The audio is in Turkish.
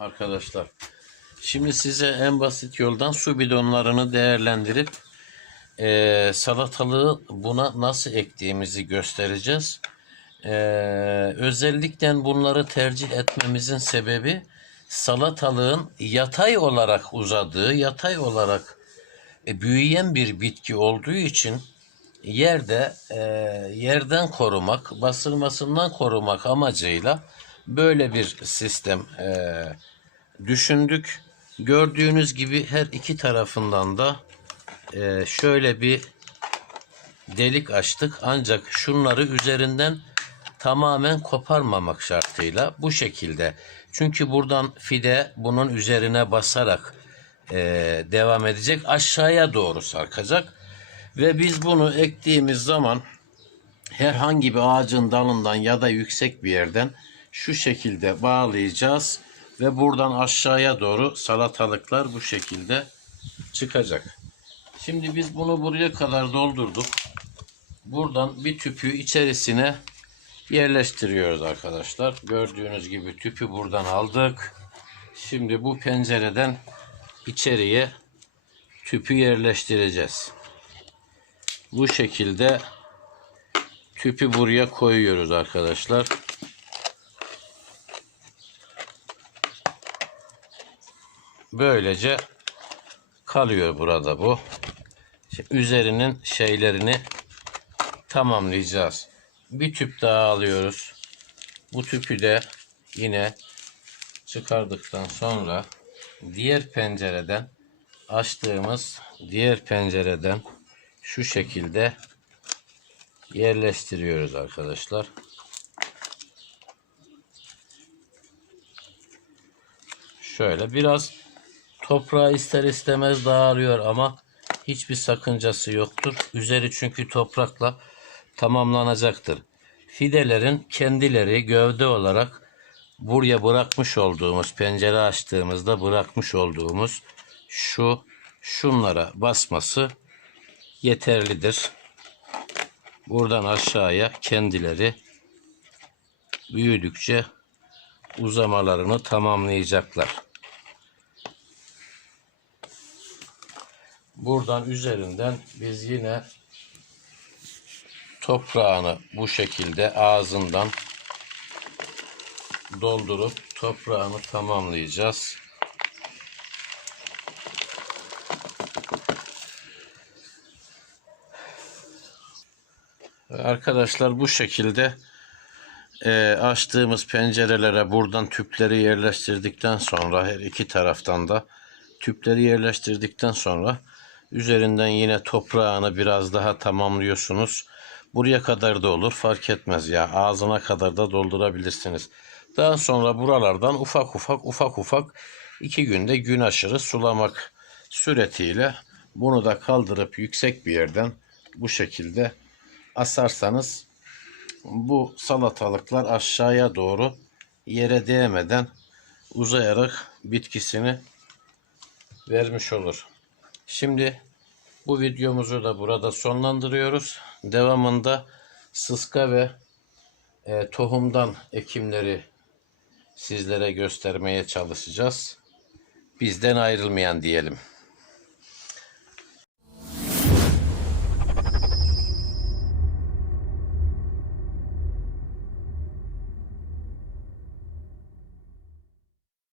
arkadaşlar. Şimdi size en basit yoldan su bidonlarını değerlendirip eee, salatalığı buna nasıl ektiğimizi göstereceğiz. Eee, özellikle bunları tercih etmemizin sebebi salatalığın yatay olarak uzadığı, yatay olarak e, büyüyen bir bitki olduğu için yerde e, yerden korumak, basılmasından korumak amacıyla böyle bir sistem e, düşündük. Gördüğünüz gibi her iki tarafından da e, şöyle bir delik açtık. Ancak şunları üzerinden tamamen koparmamak şartıyla bu şekilde. Çünkü buradan fide bunun üzerine basarak e, devam edecek. Aşağıya doğru sarkacak. Ve biz bunu ektiğimiz zaman herhangi bir ağacın dalından ya da yüksek bir yerden şu şekilde bağlayacağız ve buradan aşağıya doğru salatalıklar bu şekilde çıkacak. Şimdi biz bunu buraya kadar doldurduk. Buradan bir tüpü içerisine yerleştiriyoruz arkadaşlar. Gördüğünüz gibi tüpü buradan aldık. Şimdi bu pencereden içeriye tüpü yerleştireceğiz. Bu şekilde tüpü buraya koyuyoruz arkadaşlar. Böylece kalıyor burada bu. Şimdi üzerinin şeylerini tamamlayacağız. Bir tüp daha alıyoruz. Bu tüpü de yine çıkardıktan sonra diğer pencereden açtığımız diğer pencereden şu şekilde yerleştiriyoruz arkadaşlar. Şöyle biraz toprağı ister istemez dağılıyor ama hiçbir sakıncası yoktur. Üzeri çünkü toprakla tamamlanacaktır. Fidelerin kendileri gövde olarak buraya bırakmış olduğumuz pencere açtığımızda bırakmış olduğumuz şu şunlara basması yeterlidir. Buradan aşağıya kendileri büyüdükçe uzamalarını tamamlayacaklar. Buradan üzerinden biz yine toprağını bu şekilde ağzından doldurup toprağını tamamlayacağız. Arkadaşlar bu şekilde e, açtığımız pencerelere buradan tüpleri yerleştirdikten sonra her iki taraftan da tüpleri yerleştirdikten sonra üzerinden yine toprağını biraz daha tamamlıyorsunuz. Buraya kadar da olur fark etmez ya ağzına kadar da doldurabilirsiniz. Daha sonra buralardan ufak ufak ufak ufak iki günde gün aşırı sulamak suretiyle bunu da kaldırıp yüksek bir yerden bu şekilde asarsanız bu salatalıklar aşağıya doğru yere değmeden uzayarak bitkisini vermiş olur. Şimdi bu videomuzu da burada sonlandırıyoruz. Devamında sıska ve e, tohumdan ekimleri sizlere göstermeye çalışacağız. Bizden ayrılmayan diyelim.